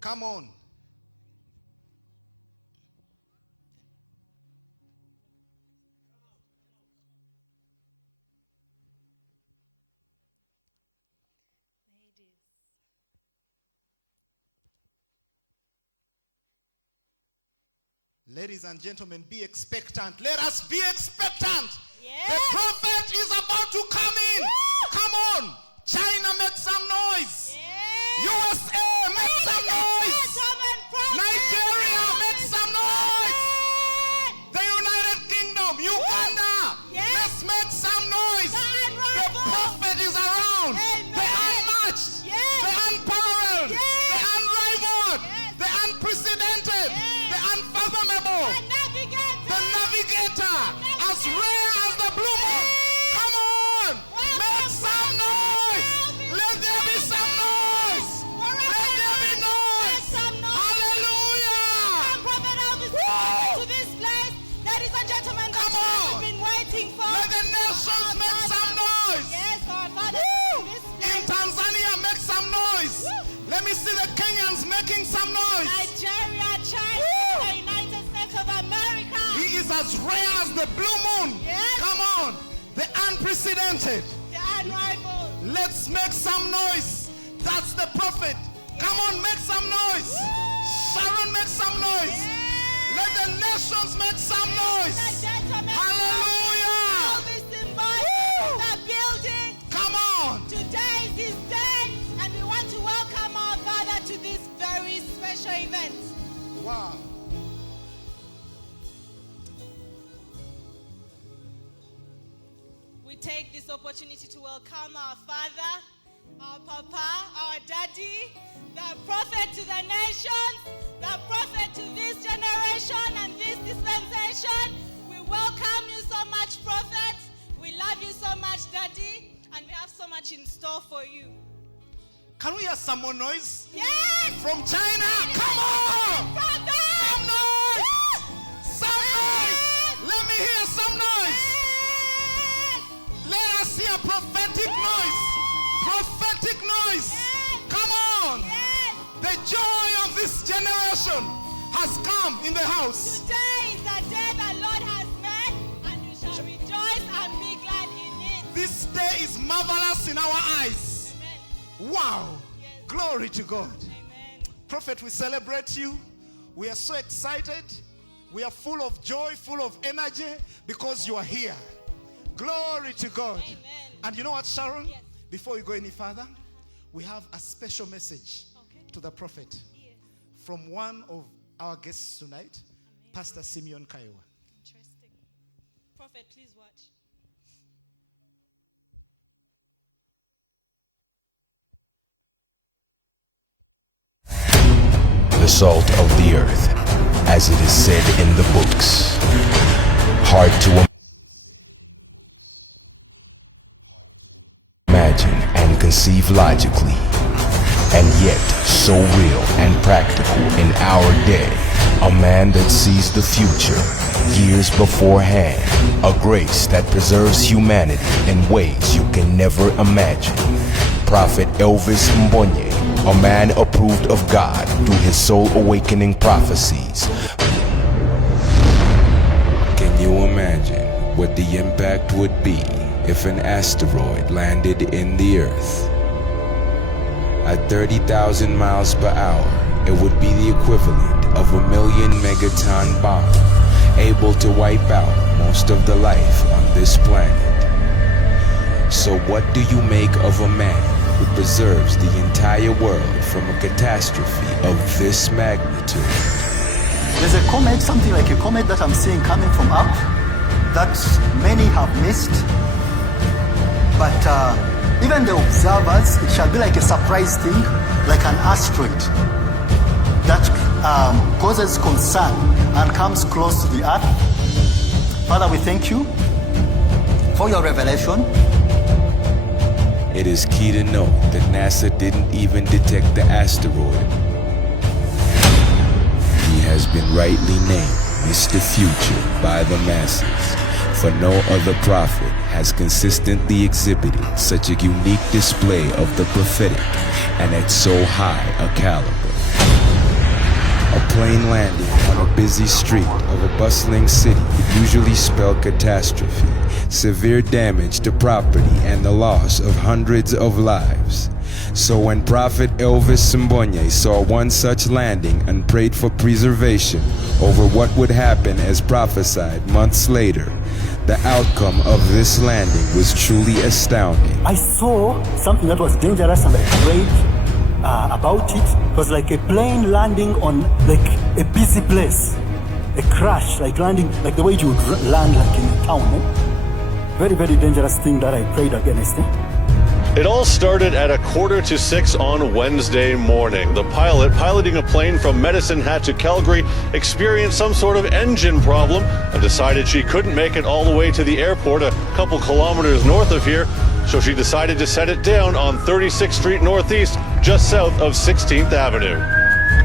Come on. Ladies and gentlemen, be expectant. Let us be expectant. Yes. The prophet is about to come in. Woo! Come on. China, make some noise. Yes. USA, make some noise. Nigeria, make some noise. The United Kingdom, Uganda, Yes. let's make some noise. The prophet is around. Amen. The unmatched, Yes. the unparalleled, Yes. the unrivaled, Yes. the unprecedented, Yes. the unfathomable, the navigator, as rare as the blue moon. Come on, make some noise. Let there be some noise. Let there be noise. Hallelujah. Prophet Elvis, welcome to this place. Ladies and gentlemen, Come that's what on. we've been waiting for. Let the nations make some noise. Yes, our Father, this In place. Tanzania, make some noise. Let me see the Kenyans making some noise. Nigeria, China, the United States of America. He is as rare as the blue moon. Yes. Come on. The unprecedented. The unrivaled. Let's make some noise. That's the prophet. Come on, make some noise. Sharon, make some noise. Let the nations make some noise. Ladies and gentlemen, Hallelujah. Elvis Mbonye, the building. Come on. Today is his day, and we want to welcome our Father to this very special event. Wow. We take this opportunity to welcome our Father, our Papa, our Daddy, the prophet to the nations, the prophet to this generation and this dispensation. We welcome you so much, Prophet. We love you so much, Daddy, and we have so much in store for you. Can we hear some more noise? Yes! From China? Come on! Prophet! Some noise! Some noise! Let me hear some noise! Let us hear prophetic noise! Prophetic noise! Come on! Yes! The joy of this generation has come in the house. Today is the day the Lord has made, and you shall rejoice and be glad in it. This day is marvelous in our eyes. Amen. Wow! Yes. Glory to God. Amen. Prophet, we celebrate you. We are so excited. We are full of joy, full of energy because you are here. Glory to God. Amen. And you know what, Sharon? Yes. Before we go any further, we have a special message to the prophet Yes. from one of our guests tonight, Amen. Pastor Simeon Kaiwa. Interesting. Prophet, please watch. The salt of the earth, as it is said in the books. Hard to imagine and conceive logically, and yet so real and practical in our day. A man that sees the future years beforehand. A grace that preserves humanity in ways you can never imagine. Prophet Elvis Mbonye, a man approved of God through his soul awakening prophecies. Can you imagine what the impact would be if an asteroid landed in the earth? At 30,000 miles per hour, it would be the equivalent of a 1 million megaton bomb, able to wipe out most of the life on this planet. So what do you make of a man who preserves the entire world from a catastrophe of this magnitude? There's a comet, something like a comet that I'm seeing coming from up that many have missed. But even the observers, it shall be like a surprise thing, like an asteroid that causes concern and comes close to the earth. Father, we thank you for your revelation. It is key to note that NASA didn't even detect the asteroid. He has been rightly named Mr. Future by the masses, for no other prophet has consistently exhibited such a unique display of the prophetic and at so high a caliber. A plane landing on a busy street of a bustling city would usually spell catastrophe, severe damage to property, and the loss of hundreds of lives. So when Prophet Elvis Mbonye saw one such landing and prayed for preservation over what would happen as prophesied months later, the outcome of this landing was truly astounding. I saw something that was dangerous and I prayed about it. It was like a plane landing on like a busy place. A crash, like landing, like the way you would land like in a town. Eh? Very, very dangerous thing that I prayed against. It all started at 5:45 on Wednesday morning. The pilot piloting a plane from Medicine Hat to Calgary experienced some sort of engine problem and decided she couldn't make it all the way to the airport a couple kilometers north of here, so she decided to set it down on 36th Street Northeast, just south of 16th Avenue.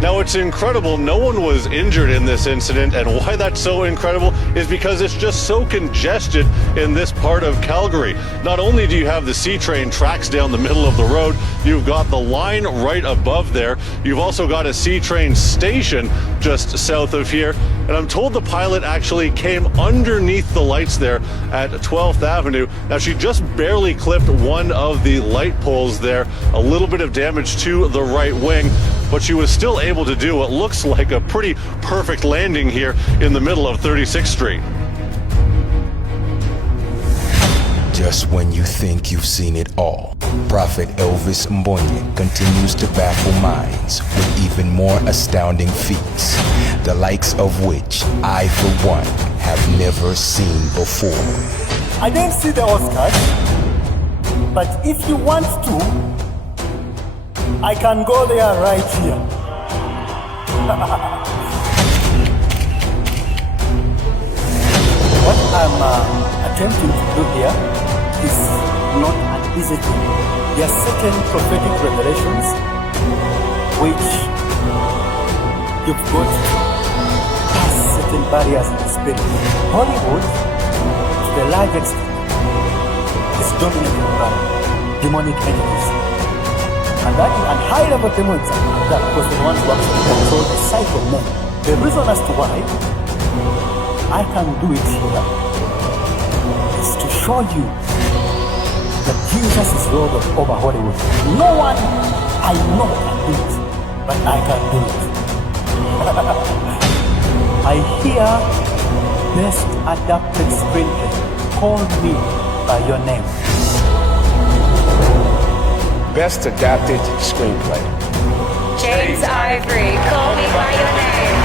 Now, it's incredible no one was injured in this incident, and why that's so incredible is because it's just so congested in this part of Calgary. Not only do you have the C-train tracks down the middle of the road, you've got the line right above there. You've also got a C-train station just south of here, and I'm told the pilot actually came underneath the lights there at 12th Avenue. Now, she just barely clipped one of the light poles there, a little bit of damage to the right wing, but she was still able to do what looks like a pretty perfect landing here in the middle of 36th Street. Just when you think you've seen it all, Prophet Elvis Mbonye continues to baffle minds with even more astounding feats, the likes of which I, for one, have never seen before. I didn't see the Oscars, but if you want to, I can go there right here. What I'm attempting to do here is not an easy thing. There are certain prophetic revelations which you've got to pass certain barriers in the spirit. Hollywood, to the large extent, is dominated by demonic entities. And high-level demons are because the ones who actually control the cycle more. The reason as to why I can do it here is to show you that Jesus is Lord over Hollywood. No one I know can do it, but I can do it. I hear best adapted screenplay. Call me by your name. Best adapted screenplay. James Ivory, call me by your name.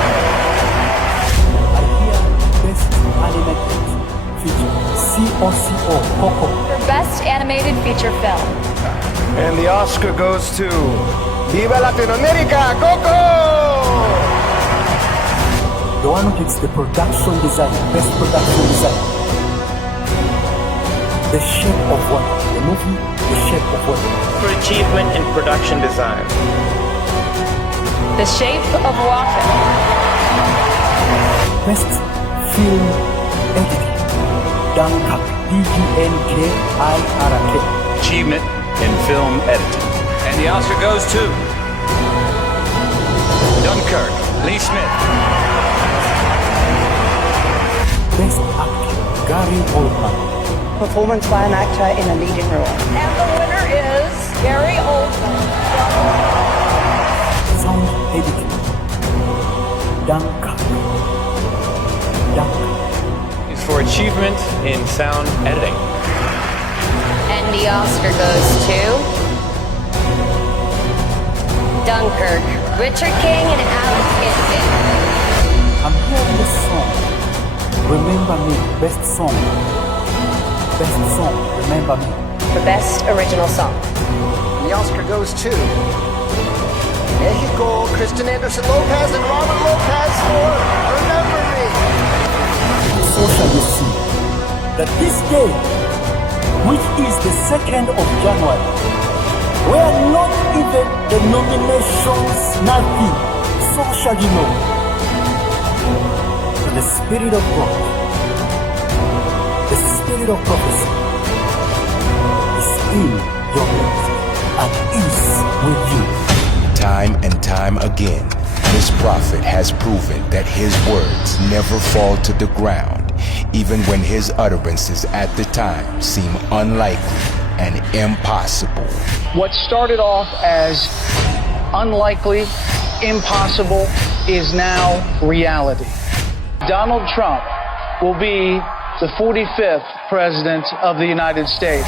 I hear best animated feature. COCO, Coco. For best animated feature film. And the Oscar goes to Viva Latinoamérica, Coco! The one who gets the production design, best production design. The Shape of Water, the movie The Shape of Water. For achievement in production design. The Shape of Water. Best film editing. Dunkirk, D-U-N-K-I-R-K. Achievement in film editing. And the Oscar goes to Dunkirk, Lee Smith. Best actor, Gary Oldman. Performance by an actor in a leading role. And the winner is Gary Oldman. Sound editing. Dunkirk. Is for achievement in sound editing. And the Oscar goes to Dunkirk, Richard King and Alan Kitchen. I'm hearing this song. Remember Me, best song. Best song, Remember Me. The best original song. The Oscar goes to Mexico, Christian Anderson Lopez and Robert Lopez for Remember Me. So shall you see that this day, which is the 2nd of January, where not even the nominations, nothing, so shall you know that the Spirit of God, the Spirit of prophecy, is in your midst and is with you. Time and time again, the this prophet has proven that his words never fall to the ground, even when his utterances at the time seem unlikely and impossible. What started off as unlikely, impossible, is now reality. Donald Trump will be the 45th President of the United States.